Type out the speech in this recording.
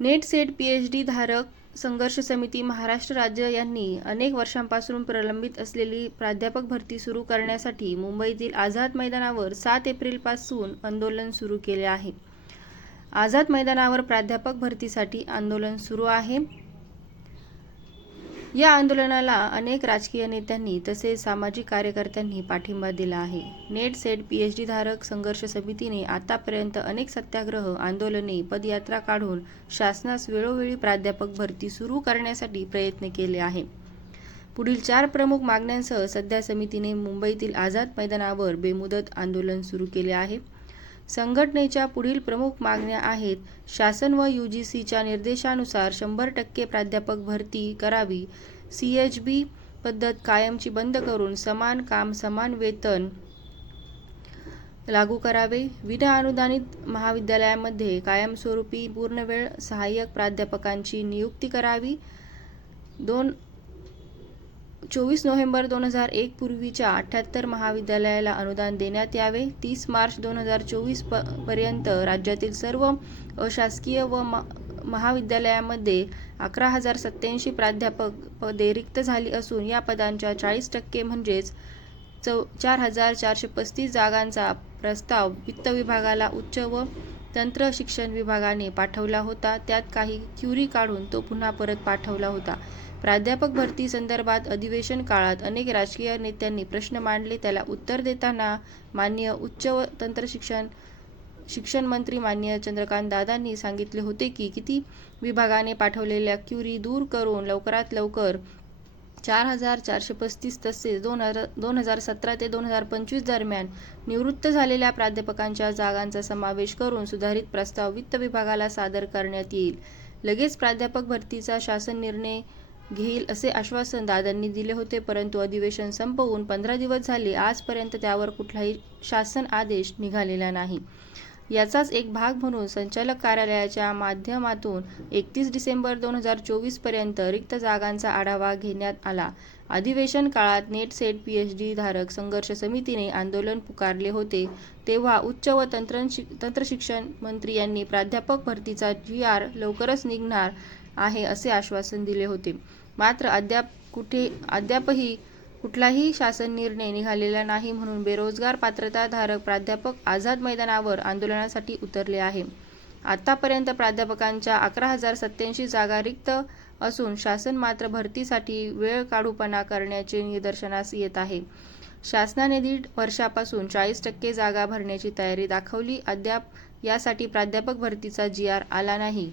Net set PhD धारक संघर्ष समिती महाराष्ट्र राज्य यांनी अनेक वर्षांपासून प्रलंबित असलेली प्राध्यापक भरती सुरू करण्यासाठी मुंबईतील आझाद मैदानावर सात एप्रिलपासून आंदोलन सुरू केले आहे. आझाद मैदानावर प्राध्यापक भरतीसाठी आंदोलन सुरू आहे. या आंदोलनाला अनेक राजकीय नेत्यांनी तसेच सामाजिक कार्यकर्त्यांनी पाठिंबा दिला आहे. NET SET P H D धारक संघर्ष समितीने आतापर्यंत अनेक सत्याग्रह आंदोलने पदयात्रा काढून शासनास वेळोवेळी प्राध्यापक भरती सुरू करण्यासाठी प्रयत्न केले आहे. पुढील चार प्रमुख मागण्यांसह सध्या समितीने मुंबईतील आझाद मैदानावर बेमुदत आंदोलन सुरू केले आहे. संघटनेच्या पुढील प्रमुख मागण्या आहेत. शासन व यू जी सीच्या निर्देशानुसार शंभर टक्के प्राध्यापक भरती करावी. सी एच बी पद्धत कायमची बंद करून समान काम समान वेतन लागू करावे. विनाअनुदानित महाविद्यालयामध्ये कायमस्वरूपी पूर्णवेळ सहाय्यक प्राध्यापकांची नियुक्ती करावी. दोन चोवीस नोव्हेंबर दोन हजार एक पूर्वीच्या अठ्ठ्याहत्तर महाविद्यालयाला अनुदान देण्यात यावे. तीस मार्च दोन हजार चोवीस प पर्यंत राज्यातील सर्व अशासकीय व म महाविद्यालयामध्ये अकरा हजार सत्याऐंशी प्राध्यापक पदे रिक्त झाली असून या पदांच्या चाळीस टक्के म्हणजेच चौ चार हजार चारशे पस्तीस जागांचा प्रस्ताव वित्त विभागाला उच्च व तंत्र शिक्षण विभागाने पाठवला होता. त्यात काही क्युरी काढून तो पुन्हा परत पाठवला होता. प्राध्यापक भरती संदर्भात अधिवेशन काळात अनेक राजकीय नेत्यांनी प्रश्न मांडले. त्याला उत्तर देताना माननीय उच्च व तंत्र शिक्षण शिक्षण मंत्री माननीय चंद्रकांत दादांनी सांगितले होते की किती विभागाने पाठवलेल्या क्युरी दूर करून लवकरात लवकर चार हजार चारशे पस्तीस तसेच दोन हजार दोन हजार सतरा ते दोन हजार पंचवीस दरम्यान निवृत्त झालेल्या प्राध्यापकांच्या जागांचा समावेश करून सुधारित प्रस्ताव वित्त विभागाला सादर करण्यात येईल. लगेच प्राध्यापक भरतीचा शासन निर्णय घेईल असे आश्वासन दादांनी दिले होते परंतु अधिवेशन संपवून पंधरा दिवस झाले. आजपर्यंत त्यावर कुठलाही शासन आदेश निघालेला नाही. याचाच एक भाग म्हणून संचालक कार्यालयाच्या माध्यमातून एकतीस डिसेंबर दोन हजार चोवीसपर्यंत रिक्त जागांचा आढावा घेण्यात आला. अधिवेशन काळात NET SET P H D धारक संघर्ष समितीने आंदोलन पुकारले होते. तेव्हा उच्च व तंत्र तंत्रशिक्षण मंत्री यांनी प्राध्यापक भरतीचा जी आर लवकरच निघणार आहे असे आश्वासन दिले होते. मात्र अद्याप कुठे अद्यापही कुठलाही शासन निर्णय निघालेला नाही म्हणून बेरोजगार पात्रताधारक प्राध्यापक आझाद मैदानावर आंदोलनासाठी उतरले आहे. आतापर्यंत प्राध्यापकांच्या अकरा हजार सत्याऐंशी जागा रिक्त असून शासन मात्र भरतीसाठी वेळ काढूपणा करण्याचे निदर्शनास येत आहे. शासनाने दीड वर्षापासून चाळीस टक्के जागा भरण्याची तयारी दाखवली. अद्याप यासाठी प्राध्यापक भरतीचा जी आर आला नाही.